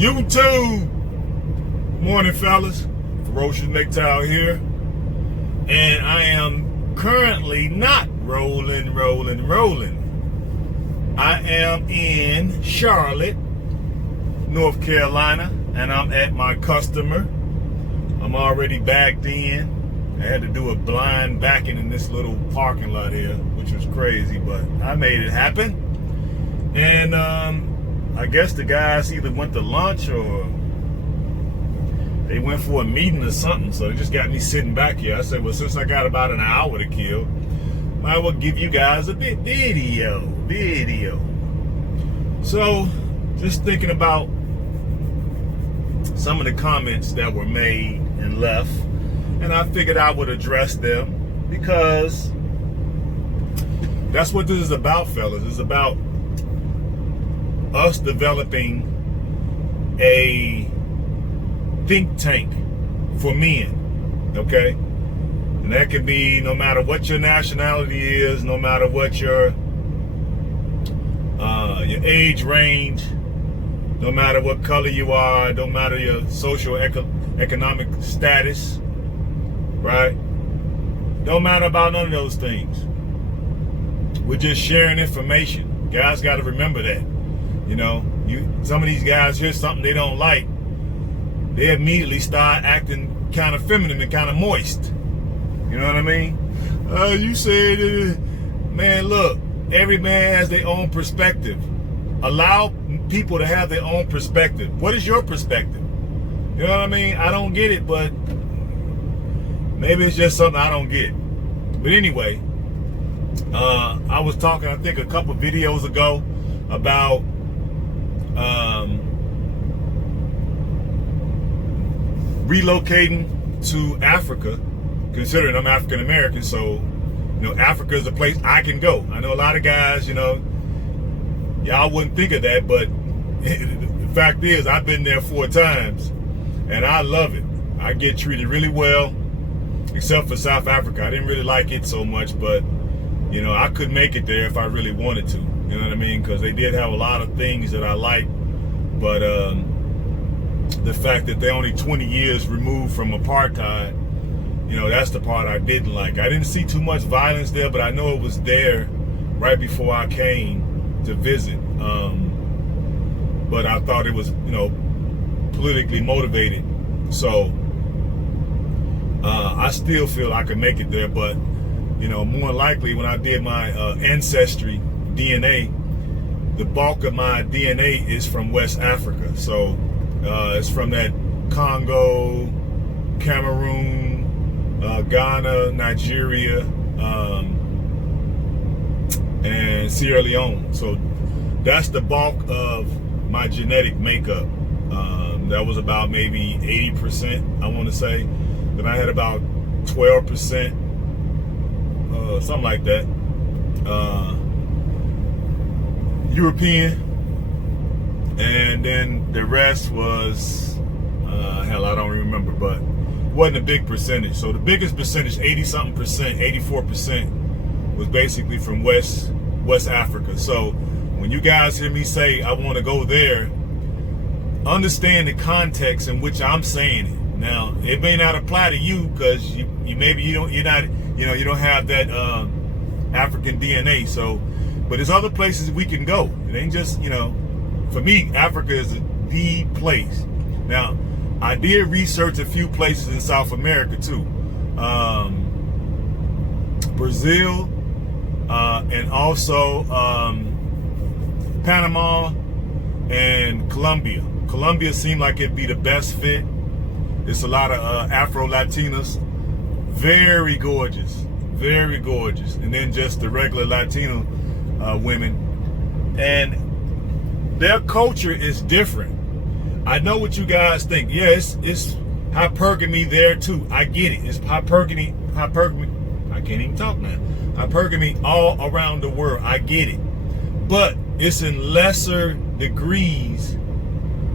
YouTube. Morning, fellas. Ferocious Mgtow here. And I am currently not rolling. I am in Charlotte, North Carolina, and I'm at my customer. I'm already backed in. I had to do a blind backing in this little parking lot here, which was crazy, but I made it happen. And I guess the guys either went to lunch or they went for a meeting or something, so they just got me sitting back here. I said, well, since I got about an hour to kill, might as well give you guys a bit video. So, just thinking about some of the comments that were made and left, and I figured I would address them because that's what this is about, fellas. It's about us developing a think tank for men, okay? And that could be no matter what your nationality is, no matter what your age range, no matter what color you are, no matter your social economic status, right? Don't matter about none of those things. We're just sharing information. Guys got to remember that. You know, some of these guys hear something they don't like, they immediately start acting kind of feminine and kind of moist. You know what I mean? You said, man, look, every man has their own perspective. Allow people to have their own perspective. What is your perspective? You know what I mean? I don't get it, but maybe it's just something I don't get. But anyway, I was talking, I think, a couple videos ago about relocating to Africa, considering I'm African American, so Africa is a place I can go. I know a lot of guys, y'all wouldn't think of that, but the fact is I've been there 4 times and I love it. I get treated really well, except for South Africa. I didn't really like it so much, but I could make it there if I really wanted to. You know what I mean? Because they did have a lot of things that I liked, but the fact that they're only 20 years removed from apartheid, that's the part I didn't like. I didn't see too much violence there, but I know it was there right before I came to visit. But I thought it was, politically motivated. So I still feel I could make it there, but more likely when I did my ancestry DNA, the bulk of my DNA is from West Africa. So it's from that Congo, Cameroon, Ghana, Nigeria, and Sierra Leone. So that's the bulk of my genetic makeup. That was about maybe 80%, I want to say. Then I had about 12%, something like that, European, and then the rest was hell, I don't remember, but it wasn't a big percentage. So the biggest percentage, 80-something percent, 84%, was basically from West Africa. So when you guys hear me say I want to go there, understand the context in which I'm saying it. Now, it may not apply to you because you don't have that African DNA. So, but there's other places we can go. It ain't just, for me, Africa is the place. Now, I did research a few places in South America too. Brazil, and also Panama and Colombia. Colombia seemed like it'd be the best fit. It's a lot of Afro-Latinas, very gorgeous, and then just the regular Latino women, and their culture is different. I know what you guys think. Yeah, it's hypergamy there too. I get it. It's hypergamy. I can't even talk now. Hypergamy all around the world. I get it, but it's in lesser degrees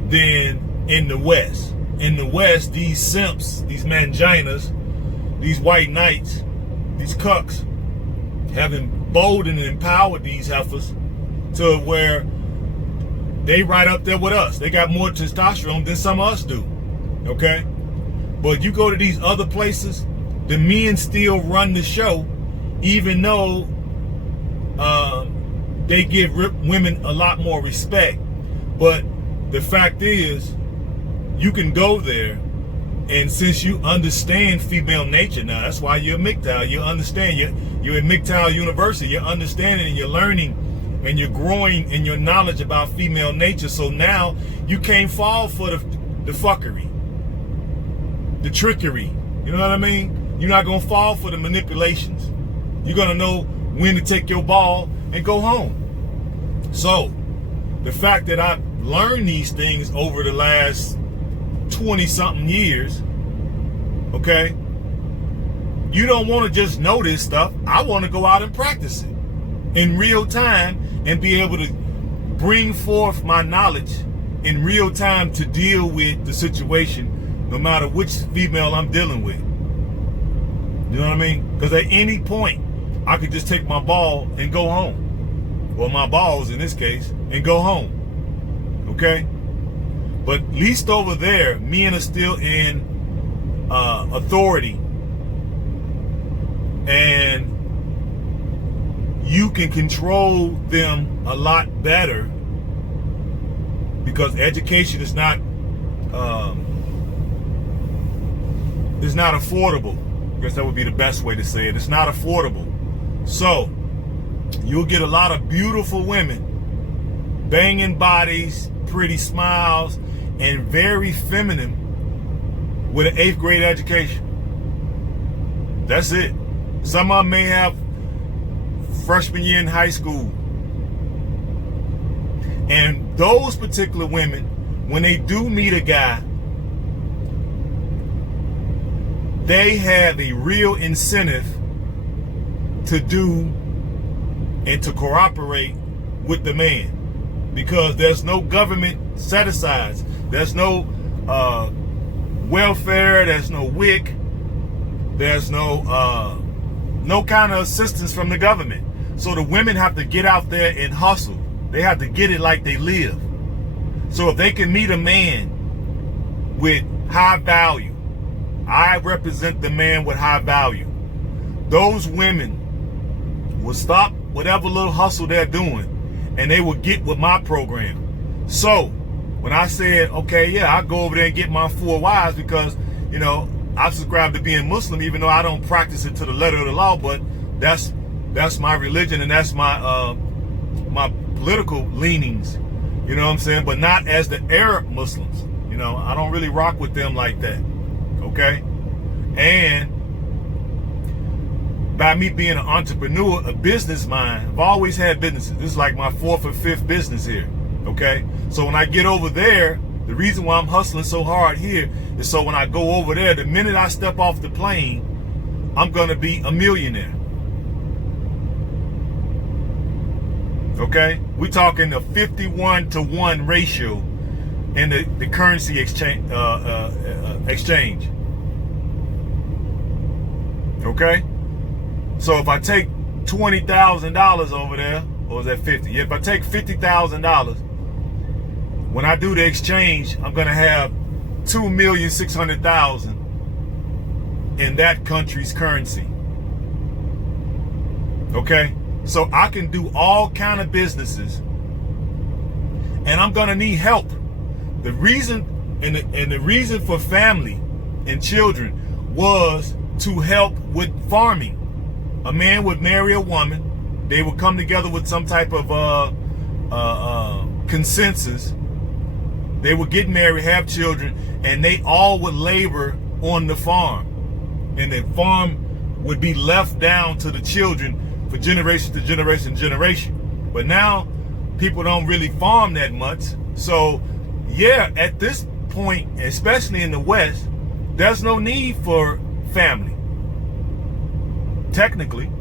than in the West. In the West, these simps, these manginas, these white knights, these cucks, have emboldened and empowered these heifers to where They right up there with us. They got more testosterone than some of us do. Okay? But you go to these other places, the men still run the show, even though they give women a lot more respect. But the fact is, you can go there, and since you understand female nature now, that's why you're a Mgtow. You understand. You're at Mgtow University. You're understanding and you're learning and you're growing in your knowledge about female nature. So now you can't fall for the fuckery, the trickery. You know what I mean? You're not going to fall for the manipulations. You're going to know when to take your ball and go home. So the fact that I've learned these things over the last 20-something years, okay, you don't want to just know this stuff. I want to go out and practice it in real time and be able to bring forth my knowledge in real time to deal with the situation, no matter which female I'm dealing with. You know what I mean? Because at any point, I could just take my ball and go home. Well, my balls in this case, and go home. Okay? But at least over there, men are still in authority. And you can control them a lot better because education is not affordable. I guess that would be the best way to say it. It's not affordable. So you'll get a lot of beautiful women, banging bodies, pretty smiles, and very feminine with an 8th grade education. That's it. Some of them may have freshman year in high school. And those particular women, when they do meet a guy, they have a real incentive to do and to cooperate with the man, because there's no government set-asides. There's no welfare. There's no WIC. There's no kind of assistance from the government. So the women have to get out there and hustle. They have to get it like they live. So if they can meet a man with high value, I represent the man with high value. Those women will stop whatever little hustle they're doing, and they will get with my program. So when I said, okay, yeah, I go over there and get my 4 wives, because, you know, I subscribe to being Muslim, even though I don't practice it to the letter of the law, but that's my religion, and that's my my political leanings, you know what I'm saying? But not as the Arab Muslims. You know, I don't really rock with them like that. Okay? And by me being an entrepreneur, a business mind, I've always had businesses. This is like my 4th or 5th business here. Okay? So when I get over there, the reason why I'm hustling so hard here is so when I go over there, the minute I step off the plane, I'm going to be a millionaire. Okay? We're talking a 51-to-1 ratio in the currency exchange. Okay? So if I take $20,000 over there, or is that 50? Yeah, if I take $50,000, when I do the exchange, I'm going to have $2,600,000 in that country's currency. Okay? So I can do all kind of businesses, and I'm going to need help. The reason and the reason for family and children was to help with farming. A man would marry a woman. They would come together with some type of consensus. They would get married, have children, and they all would labor on the farm. And the farm would be left down to the children for generation to generation to generation. But now people don't really farm that much. So yeah, at this point, especially in the West, there's no need for family. Technically,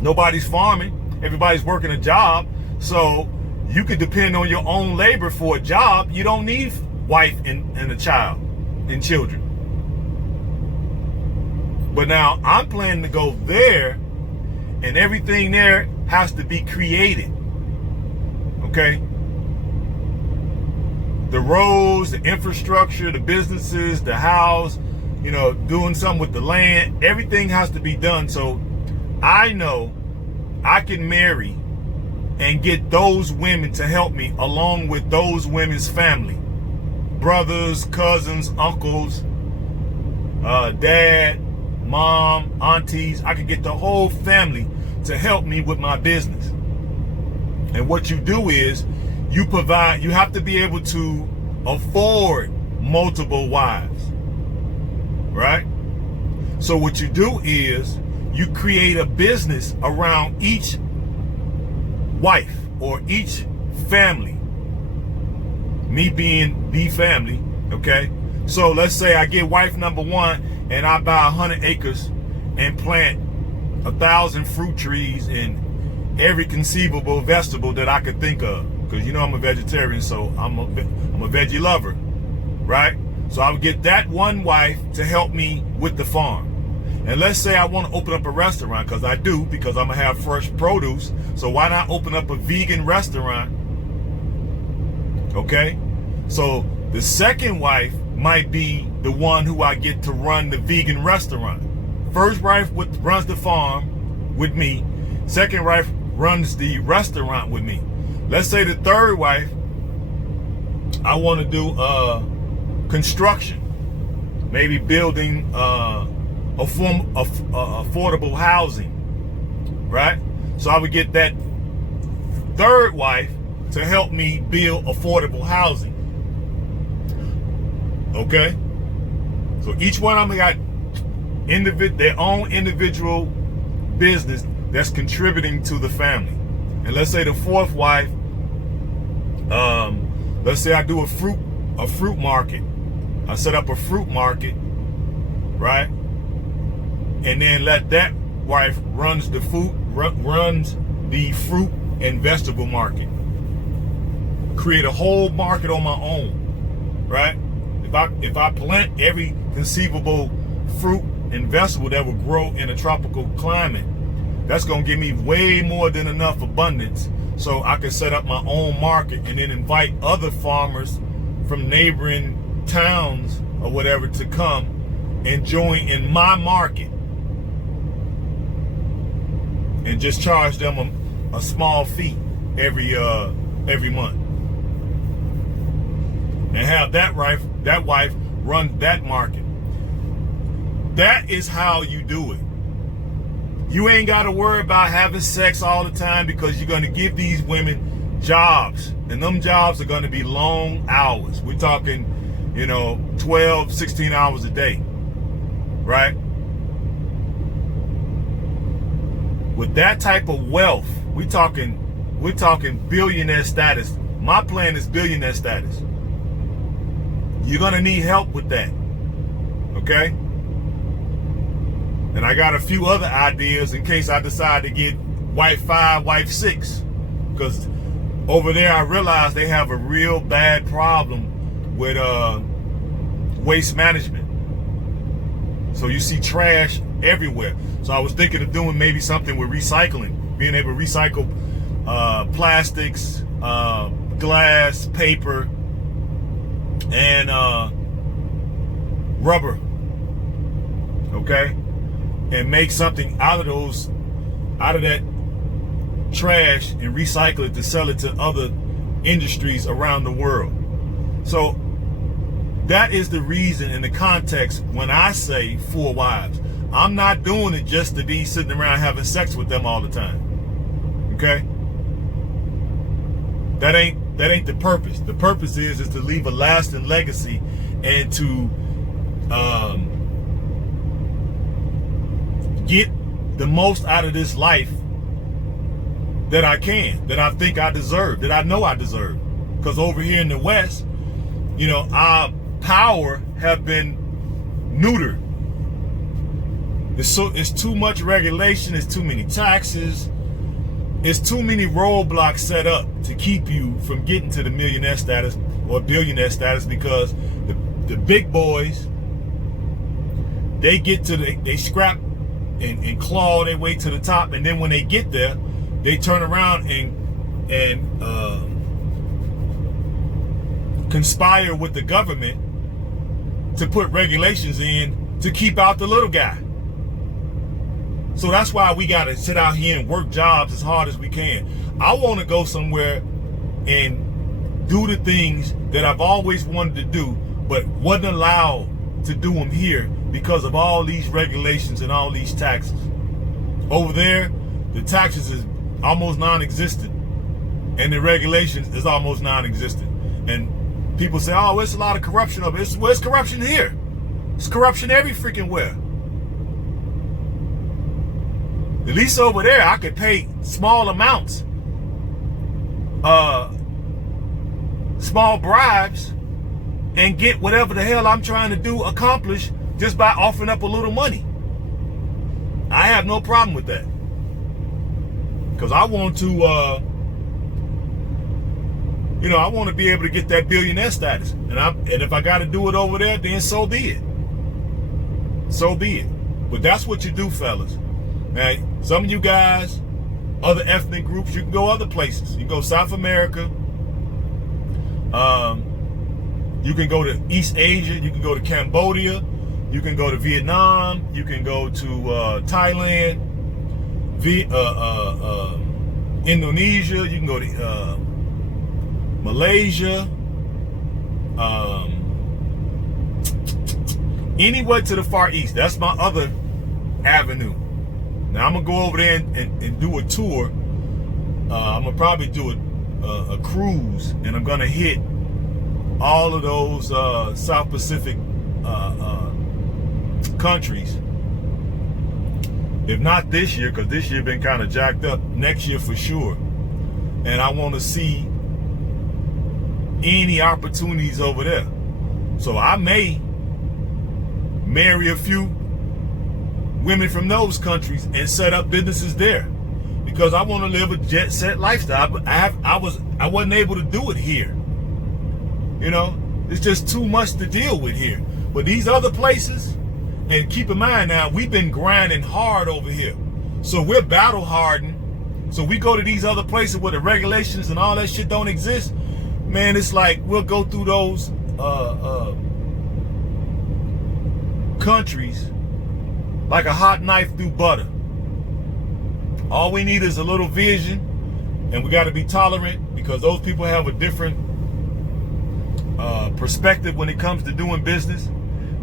nobody's farming. Everybody's working a job. So you can depend on your own labor for a job. You don't need wife and a child and children. But now I'm planning to go there, and everything there has to be created. Okay? the roads, the infrastructure, the businesses, the house, you know, doing something with the land. Everything has to be done. So I know I can marry and get those women to help me along with those women's family. Brothers, cousins, uncles, dad, mom, aunties. I could get the whole family to help me with my business. And what you do is you provide, you have to be able to afford multiple wives, right? So what you do is you create a business around each wife or each family, me being the family, okay? So let's say I get wife number one and I buy 100 acres and plant 1,000 fruit trees and every conceivable vegetable that I could think of. Because you know I'm a vegetarian, so I'm a veggie lover, right? So I would get that one wife to help me with the farm. And let's say I want to open up a restaurant, because I do, because I'm going to have fresh produce. So why not open up a vegan restaurant? Okay? So the second wife might be the one who I get to run the vegan restaurant. First wife runs the farm with me. Second wife runs the restaurant with me. Let's say the third wife, I want to do construction. Maybe building affordable housing, right? So I would get that third wife to help me build affordable housing. Okay? So each one of them got their own individual business that's contributing to the family. And let's say the fourth wife, let's say I do a fruit market. I set up a fruit market, right? And then let that wife runs the fruit and vegetable market. Create a whole market on my own, right? If I plant every conceivable fruit and vegetable that will grow in a tropical climate, that's gonna give me way more than enough abundance, so I can set up my own market and then invite other farmers from neighboring towns or whatever to come and join in my market, and just charge them a small fee every month, and have that wife run that market. That is how you do it. You ain't got to worry about having sex all the time, because you're going to give these women jobs, and them jobs are going to be long hours. We're talking, 12, 16 hours a day, right? With that type of wealth, we're talking billionaire status. My plan is billionaire status. You're going to need help with that, okay? And I got a few other ideas in case I decide to get wife 5, wife 6. Because over there I realized they have a real bad problem with waste management. So you see trash everywhere. So I was thinking of doing maybe something with recycling. Being able to recycle plastics, glass, paper, and rubber. Okay? And make something out of that trash, and recycle it to sell it to other industries around the world. So that is the reason and the context when I say 4 wives. I'm not doing it just to be sitting around having sex with them all the time. Okay? That ain't the purpose. The purpose is to leave a lasting legacy and to get the most out of this life that I can, that I think I deserve, that I know I deserve. Because over here in the West, our power have been neutered. It's too much regulation, it's too many taxes, it's too many roadblocks set up to keep you from getting to the millionaire status or billionaire status, because the big boys, they scrap and claw their way to the top, and then when they get there, they turn around and conspire with the government to put regulations in to keep out the little guy. So that's why we got to sit out here and work jobs as hard as we can. I want to go somewhere and do the things that I've always wanted to do, but wasn't allowed to do them here because of all these regulations and all these taxes. Over there, the taxes is almost non-existent, and the regulations is almost non-existent. And people say, oh, it's a lot of corruption over here. Well, it's corruption here. It's corruption every freaking where. At least over there, I could pay small amounts, small bribes, and get whatever the hell I'm trying to do accomplished just by offering up a little money. I have no problem with that. Because I want to, I want to be able to get that billionaire status. And if I got to do it over there, then so be it. So be it. But that's what you do, fellas. Now, some of you guys, other ethnic groups, you can go other places. You can go South America. You can go to East Asia. You can go to Cambodia. You can go to Vietnam. You can go to Thailand, Indonesia. You can go to Malaysia. Anywhere to the Far East. That's my other avenue. Now, I'm going to go over there and do a tour. I'm going to probably do a cruise, and I'm going to hit all of those South Pacific countries. If not this year, because this year been kind of jacked up, next year for sure. And I want to see any opportunities over there. So I may marry a few women from those countries and set up businesses there, because I want to live a jet set lifestyle. But I wasn't able to do it here. It's just too much to deal with here. But these other places, and keep in mind now, we've been grinding hard over here, so we're battle hardened. So we go to these other places where the regulations and all that shit don't exist. Man, it's like we'll go through those countries like a hot knife through butter. All we need is a little vision, and we got to be tolerant, because those people have a different perspective when it comes to doing business.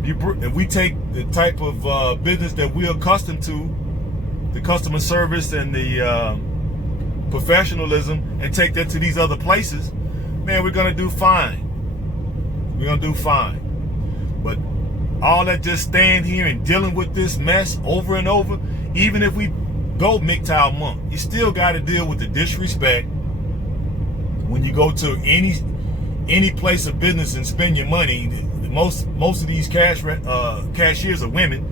If we take the type of business that we're accustomed to, the customer service and the professionalism, and take that to these other places, man, we're going to do fine. We're going to do fine. But all that just staying here and dealing with this mess over and over, even if we go Mgtow monk, you still got to deal with the disrespect when you go to any place of business and spend your money. Most of these cashiers are women,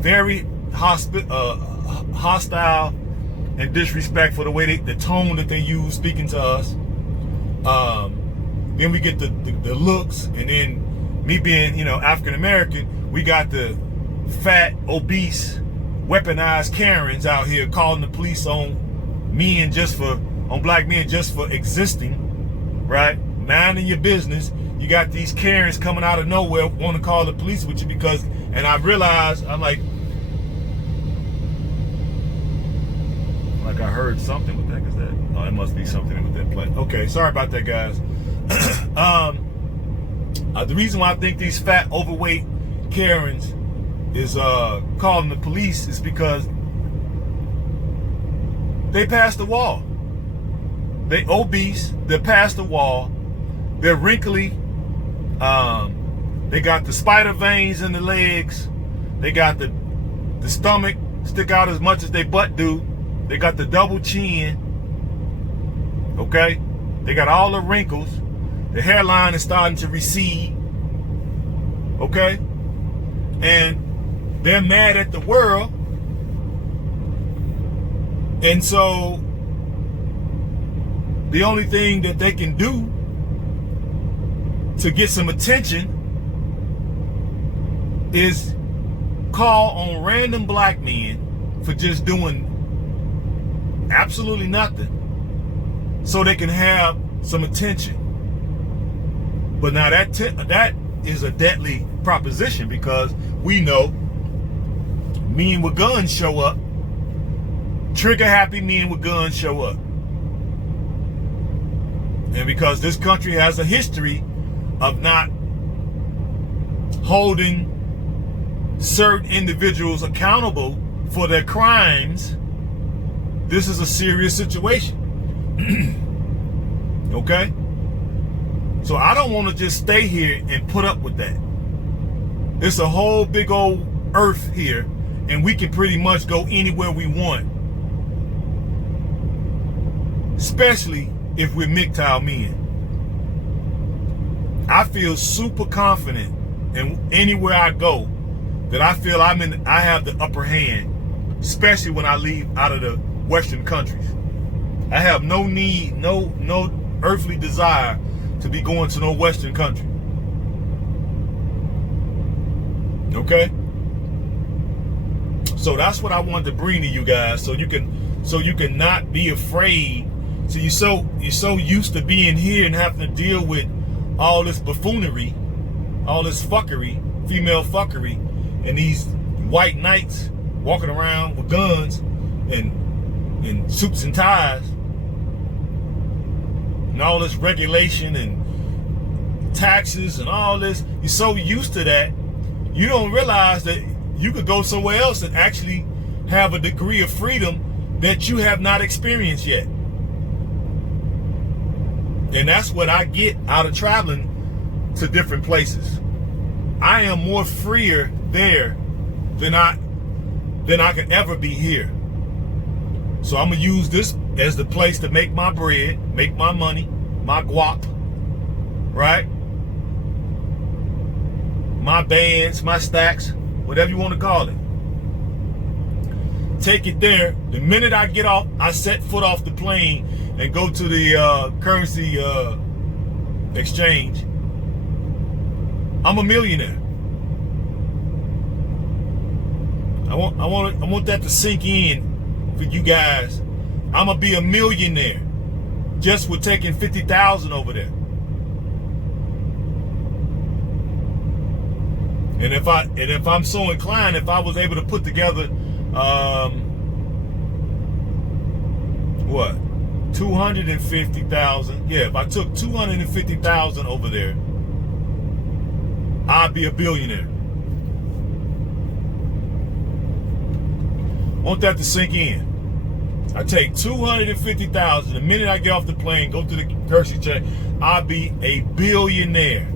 very hostile and disrespectful, the way the tone that they use speaking to us. Then we get the looks, and then me being, African American, we got the fat, obese, weaponized Karens out here calling the police on black men just for existing, right? Minding your business. You got these Karens coming out of nowhere, want to call the police with you because, and I realized, I'm like I heard something. What the heck is that? Oh, it must be something with that plane. Okay, sorry about that, guys. The reason why I think these fat, overweight Karens is calling the police is because they passed the wall. They obese. They're past the wall. They're wrinkly. They got the spider veins in the legs. They got the stomach stick out as much as they butt do. They got the double chin. Okay? They got all the wrinkles. The hairline is starting to recede. Okay? And they're mad at the world. And so the only thing that they can do to get some attention is call on random black men for just doing absolutely nothing so they can have some attention. But now that is a deadly proposition, because we know men with guns show up. Trigger happy men with guns show up. And because this country has a history of not holding certain individuals accountable for their crimes, this is a serious situation. Okay? So I don't want to just stay here and put up with that. It's a whole big old earth here, and we can pretty much go anywhere we want. Especially if we're Mgtow men. I feel super confident in anywhere I go that I feel I have the upper hand, especially when I leave out of the Western countries. I have no need, no earthly desire to be going to no Western country. Okay? So that's what I wanted to bring to you guys, so you can not be afraid. So you're so used to being here and having to deal with all this buffoonery, all this fuckery, female fuckery, and these white knights walking around with guns and suits and ties, and all this regulation and taxes and all this. You're so used to that, you don't realize that you could go somewhere else and actually have a degree of freedom that you have not experienced yet. And that's what I get out of traveling to different places. I am more freer there than I could ever be here. So I'm gonna use this as the place to make my bread, make my money, my guap, right? My bands, my stacks, whatever you want to call it. Take it there. The minute I get off, I set foot off the plane and go to the currency exchange, I'm a millionaire. I want that to sink in for you guys. I'm gonna be a millionaire just with taking 50,000 over there. And if I'm so inclined, if I was able to put together what? 250,000. Yeah, if I took 250,000 over there, I'd be a billionaire. Want that to sink in. I take 250,000. The minute I get off the plane, go to the currency check, I'll be a billionaire.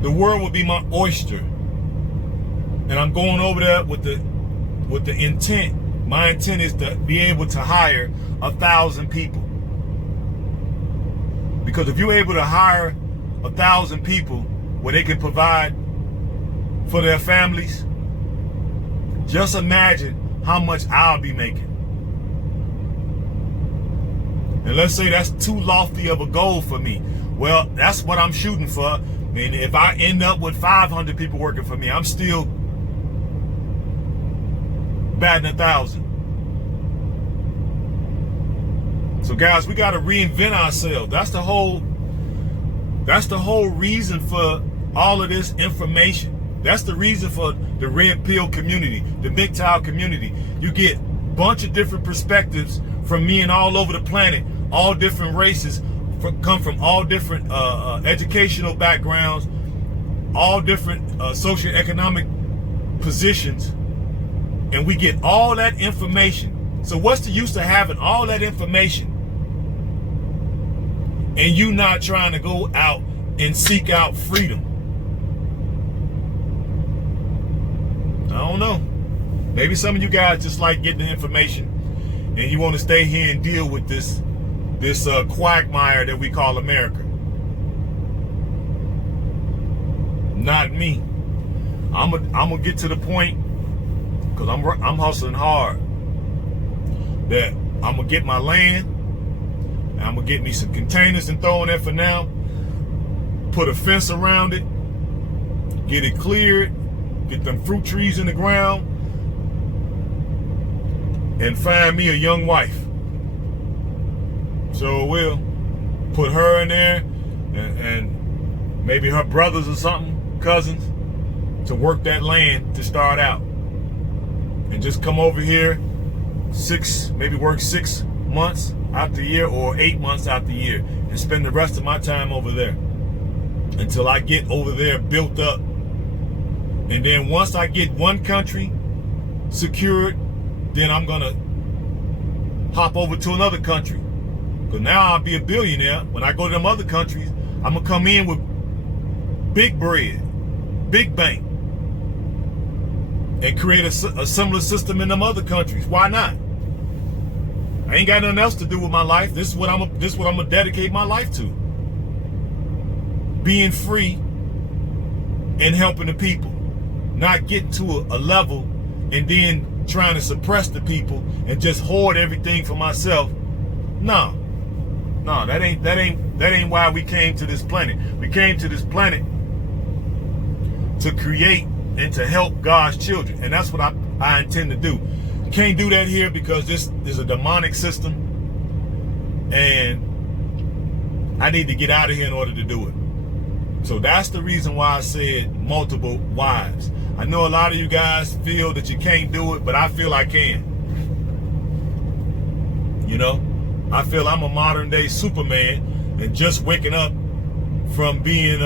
The world will be my oyster. And I'm going over there with the intent. My intent is to be able to hire 1,000 people. Because if you're able to hire 1,000 people where they can provide for their families, just imagine how much I'll be making. And let's say that's too lofty of a goal for me. Well, that's what I'm shooting for. And if I end up with 500 people working for me, I'm still batting 1,000. So guys, we got to reinvent ourselves. That's the whole reason for all of this information. That's the reason for the RedPill community, the Mgtow community. You get a bunch of different perspectives from men all over the planet, all different races, come from all different educational backgrounds, all different socioeconomic positions, and we get all that information. So what's the use of having all that information and you not trying to go out and seek out freedom? I don't know. Maybe some of you guys just like getting the information and you want to stay here and deal with this quagmire that we call America. Not me. I'm gonna get to the point, because I'm hustling hard, that I'm gonna get my land, and I'm gonna get me some containers and throw in there for now, put a fence around it, get it cleared, get them fruit trees in the ground, and find me a young wife. So Sure will. Put her in there and maybe her brothers or something, cousins, to work that land to start out. And just come over here maybe work 6 months out the year or 8 months out the year and spend the rest of my time over there until I get over there built up. And then once I get one country secured, then I'm gonna hop over to another country. Because now I'll be a billionaire. When I go to them other countries, I'm gonna come in with big bread, big bank, and create a similar system in them other countries. Why not? I ain't got nothing else to do with my life. This is what I'm gonna dedicate my life to. Being free and helping the people. Not getting to a level and then trying to suppress the people and just hoard everything for myself. No, that ain't why we came to this planet. We came to this planet to create and to help God's children, and that's what I intend to do. Can't do that here because this is a demonic system, and I need to get out of here in order to do it. So that's the reason why I said multiple wives. I know a lot of you guys feel that you can't do it, but I feel I can. You know, I feel I'm a modern day Superman, and just waking up from being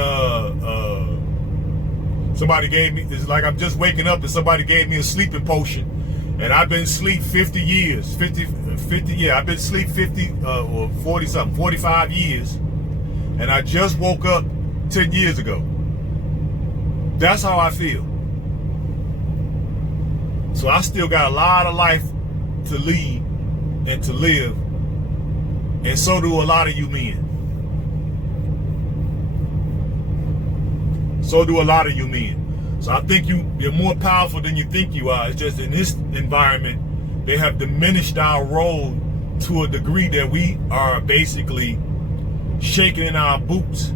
somebody gave me, it's like I'm just waking up and somebody gave me a sleeping potion, and I've been asleep 50 years, 50, yeah, I've been asleep 50 or 40 something, 45 years, and I just woke up 10 years ago. That's how I feel. So I still got a lot of life to lead and to live, and so do a lot of you men. So do a lot of you men. So I think you're more powerful than you think you are. It's just in this environment, they have diminished our role to a degree that we are basically shaking in our boots,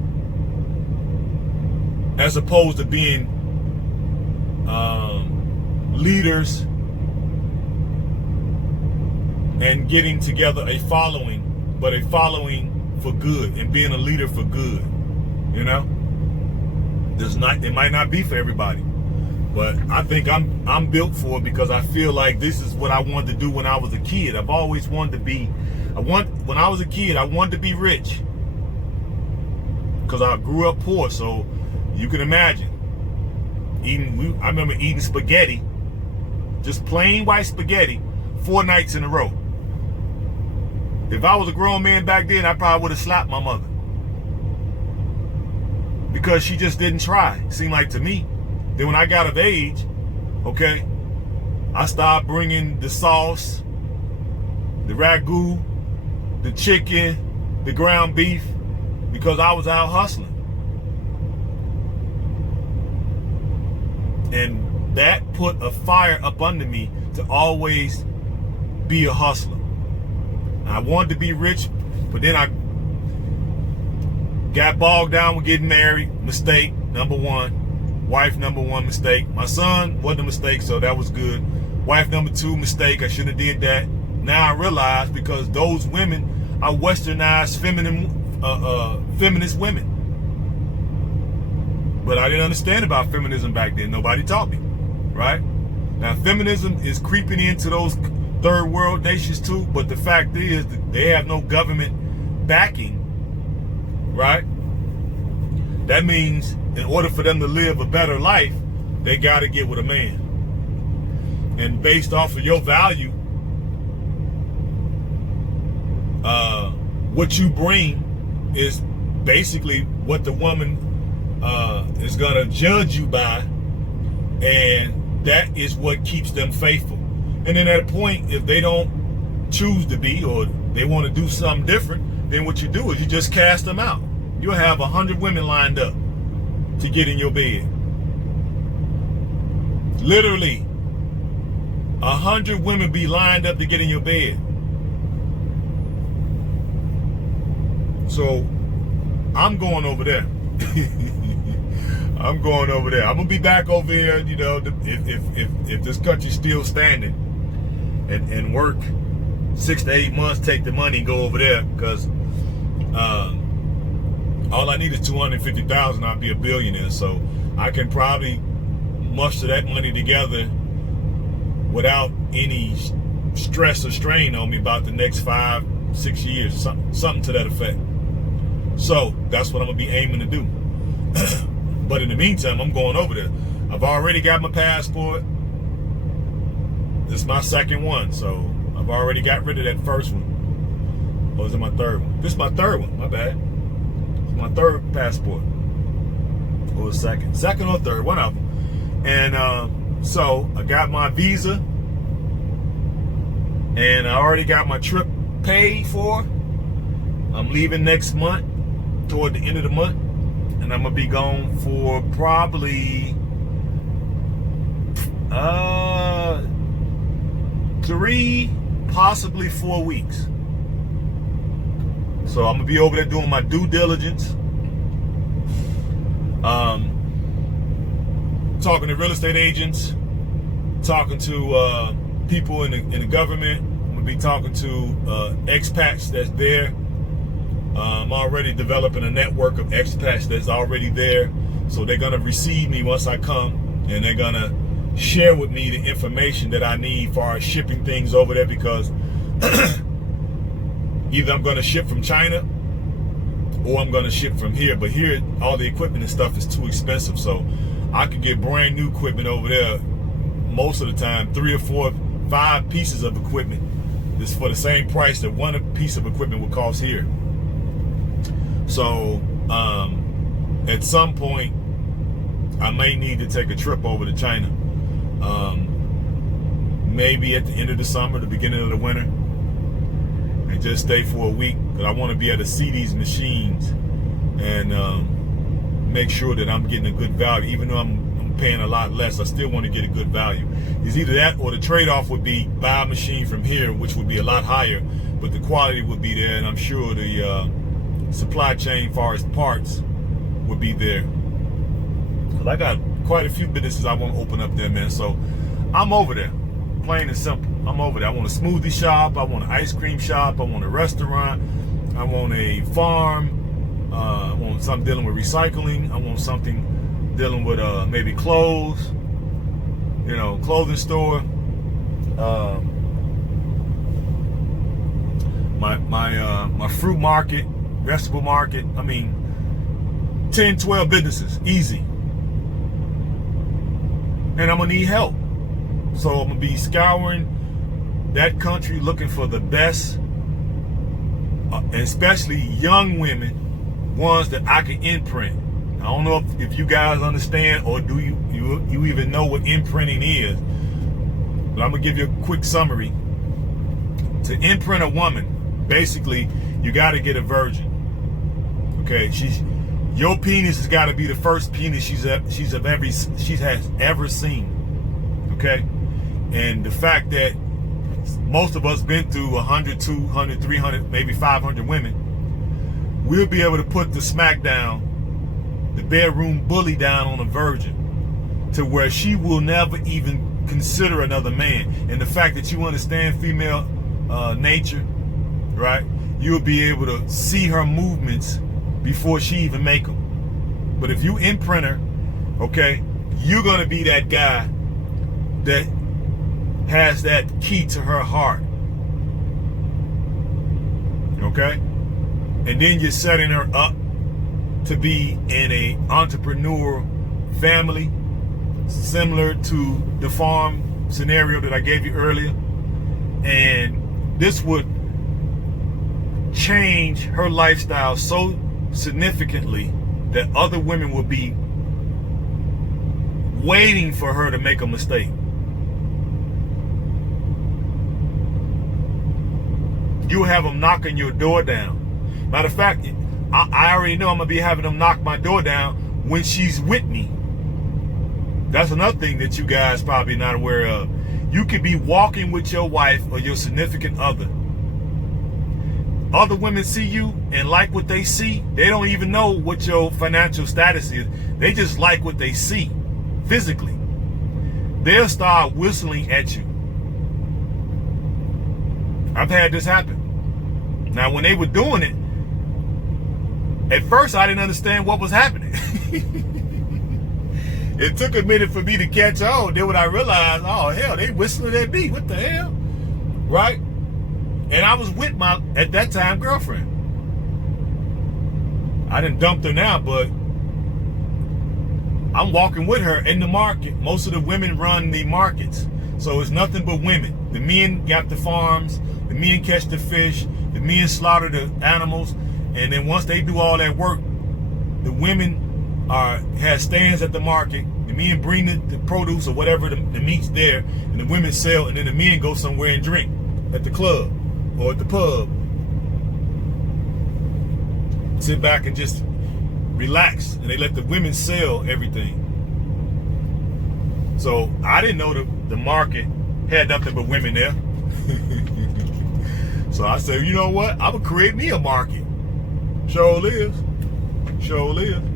as opposed to being leaders and getting together a following, but a following for good, and being a leader for good. You know, it might not be for everybody, but I think I'm built for it, because I feel like this is what I wanted to do when I was a kid. I've always wanted to be. When I was a kid, I wanted to be rich, because I grew up poor. So you can imagine I remember eating spaghetti, just plain white spaghetti, 4 nights in a row. If I was a grown man back then, I probably would have slapped my mother, because she just didn't try, seemed like to me. Then when I got of age, okay, I started bringing the sauce, the ragu, the chicken, the ground beef, because I was out hustling. And that put a fire up under me to always be a hustler. I wanted to be rich, but then I got bogged down with getting married. Mistake number one. Wife number one, mistake. My son wasn't a mistake, so that was good. Wife number 2, mistake. I shouldn't have did that. Now I realize, because those women are westernized feminist women. But I didn't understand about feminism back then. Nobody taught me, right? Now feminism is creeping into those third world nations too, but the fact is that they have no government backing, right? That means in order for them to live a better life, they got to get with a man. And based off of your value, what you bring is basically what the woman is going to judge you by, and that is what keeps them faithful. And then at a point, if they don't choose to be, or they want to do something different, then what you do is you just cast them out. You'll have 100 women lined up to get in your bed. Literally, 100 women be lined up to get in your bed. So I'm going over there. I'm going over there. I'm gonna be back over here, you know, if this country's still standing and work 6 to 8 months, take the money and go over there, because all I need is 250,000. I'll be a billionaire. So I can probably muster that money together without any stress or strain on me about the next 5-6 years, something to that effect. So that's what I'm gonna be aiming to do. But in the meantime, I'm going over there. I've already got my passport. This is my second one, so I've already got rid of that first one. Or is it my third one? This is my third one, my bad. It's my third passport. Or the second. Second or third, one of them. And so I got my visa. And I already got my trip paid for. I'm leaving next month, toward the end of the month. And I'm gonna be gone for probably 3, possibly 4 weeks. So I'm gonna be over there doing my due diligence. Talking to real estate agents, talking to people in the government. I'm gonna be talking to expats that's there. I'm already developing a network of expats that's already there. So they're gonna receive me once I come, and they're gonna share with me the information that I need for shipping things over there, because either I'm gonna ship from China or I'm gonna ship from here. But here, all the equipment and stuff is too expensive. So I could get brand new equipment over there most of the time, 3 or 4, 5 pieces of equipment. This for the same price that one piece of equipment would cost here. So at some point, I may need to take a trip over to China. Maybe at the end of the summer, the beginning of the winter, and just stay for a week, because I want to be able to see these machines and make sure that I'm getting a good value. Even though I'm paying a lot less, I still want to get a good value. It's either that or the trade-off would be buy a machine from here, which would be a lot higher, but the quality would be there, and I'm sure the supply chain as far as parts would be there. Because I got quite a few businesses I want to open up there, man. So I'm over there, plain and simple. I'm over there. I want a smoothie shop. I want an ice cream shop. I want a restaurant. I want a farm. I want something dealing with recycling. I want something dealing with maybe clothes, clothing store. My fruit market, vegetable market. I mean, 10, 12 businesses, easy. And I'm gonna need help. So I'm gonna be scouring that country, looking for the best, especially young women, ones that I can imprint. I don't know if you guys understand, or do you even know what imprinting is. But I'm gonna give you a quick summary. To imprint a woman, basically, you gotta get a virgin. Okay, your penis has got to be the first penis she has ever seen. Okay, and the fact that most of us been through 100, 200, 300, maybe 500 women, we'll be able to put the smackdown, the bedroom bully down on a virgin, to where she will never even consider another man. And the fact that you understand female nature, right? You'll be able to see her movements before she even make them. But if you imprint her, okay, you're gonna be that guy that has that key to her heart. Okay? And then you're setting her up to be in a entrepreneur family, similar to the farm scenario that I gave you earlier. And this would change her lifestyle so significantly that other women will be waiting for her to make a mistake. You'll have them knocking your door down. Matter of fact, I already know I'm gonna be having them knock my door down when she's with me. That's another thing that you guys probably not aware of. You could be walking with your wife or your significant other. Other women see you and like what they see. They don't even know what your financial status is. They just like what they see physically. They'll start whistling at you. I've had this happen. Now, when they were doing it, at first I didn't understand what was happening. It took a minute for me to catch on. Then when I realized, oh hell, they whistling at me. What the hell? Right? And I was with my, at that time, girlfriend. I done dumped her now, but I'm walking with her in the market. Most of the women run the markets. So it's nothing but women. The men got the farms, the men catch the fish, the men slaughter the animals, and then once they do all that work, the women have stands at the market. The men bring the produce or whatever, the meat's there, and the women sell, and then the men go somewhere and drink at the club or at the pub. Sit back and just relax, and they let the women sell everything. So I didn't know the market had nothing but women there. So I said, you know what? I'm gonna create me a market. Sure lives. Sure lives.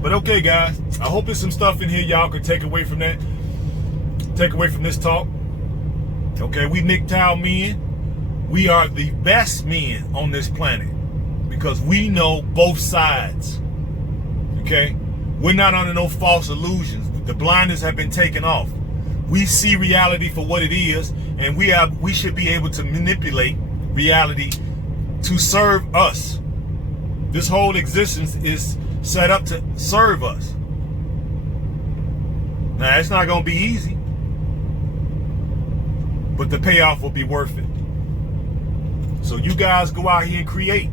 But okay, guys, I hope there's some stuff in here y'all can take away from that. Take away from this talk. Okay, we Mgtow men. We are the best men on this planet because we know both sides. Okay? We're not under no false illusions. The blinders have been taken off. We see reality for what it is, and we should be able to manipulate reality to serve us. This whole existence is set up to serve us. Now, it's not going to be easy, but the payoff will be worth it. So you guys go out here and create.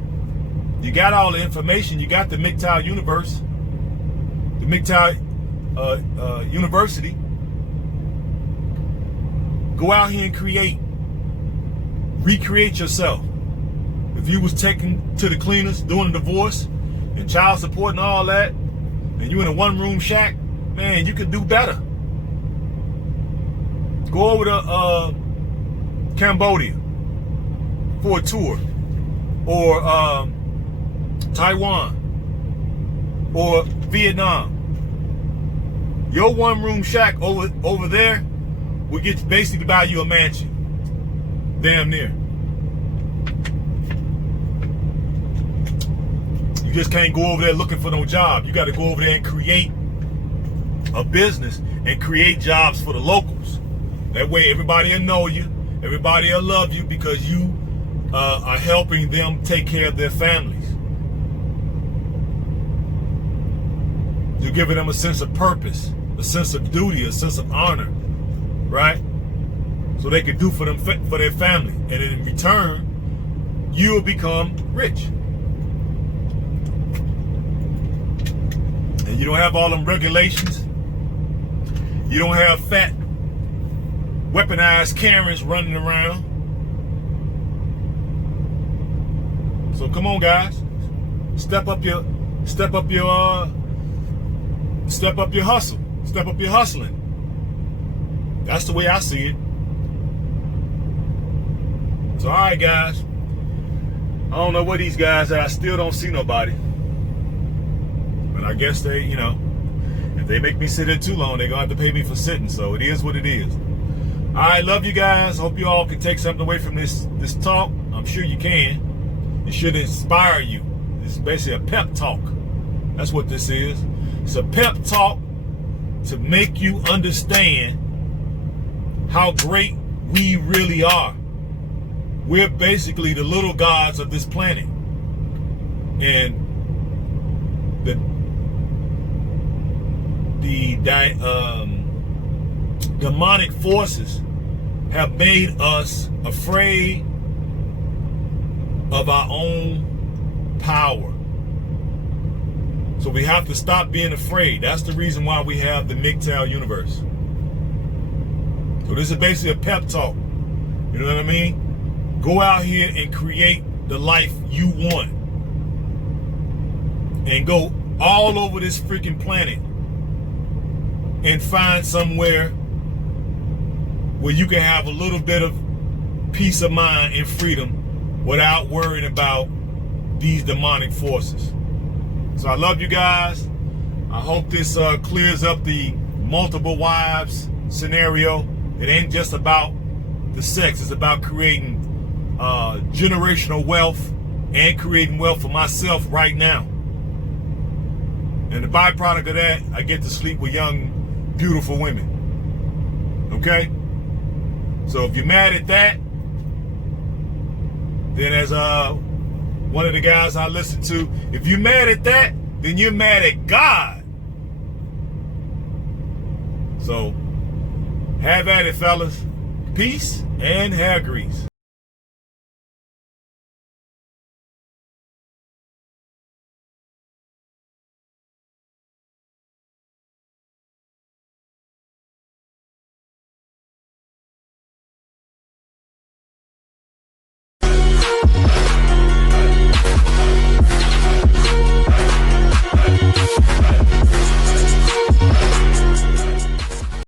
You got all the information. You got the Mgtow universe, the Mgtow University. Go out here and create. Recreate yourself. If you was taken to the cleaners doing a divorce and child support and all that, and you in a one-room shack, man, you could do better. Go over to Cambodia for a tour, or Taiwan, or Vietnam. Your one-room shack over there will get basically buy you a mansion, damn near. You just can't go over there looking for no job. You got to go over there and create a business and create jobs for the locals. That way, everybody will know you, everybody will love you because you are helping them take care of their families. You're giving them a sense of purpose, a sense of duty, a sense of honor, right? So they can do for their family, and in return, you will become rich. And you don't have all them regulations. You don't have fat, weaponized Karens running around. So come on, guys, step up your hustle, step up your hustling. That's the way I see it. So all right, guys, I don't know where these guys are. I still don't see nobody, but I guess they, you know, if they make me sit in too long, they're gonna have to pay me for sitting. So it is what it is. All right, love you guys. Hope you all can take something away from this talk. I'm sure you can. It should inspire you. It's basically a pep talk. That's what this is. It's a pep talk to make you understand how great we really are. We're basically the little gods of this planet. And the demonic forces have made us afraid of our own power. So we have to stop being afraid. That's the reason why we have the Mgtow universe. So this is basically a pep talk. You know what I mean? Go out here and create the life you want. And go all over this freaking planet and find somewhere where you can have a little bit of peace of mind and freedom without worrying about these demonic forces. So I love you guys. I hope this clears up the multiple wives scenario. It ain't just about the sex. It's about creating generational wealth and creating wealth for myself right now. And the byproduct of that, I get to sleep with young, beautiful women. Okay? So if you're mad at that, then as one of the guys I listen to, if you're mad at that, then you're mad at God. So have at it, fellas. Peace and hair grease.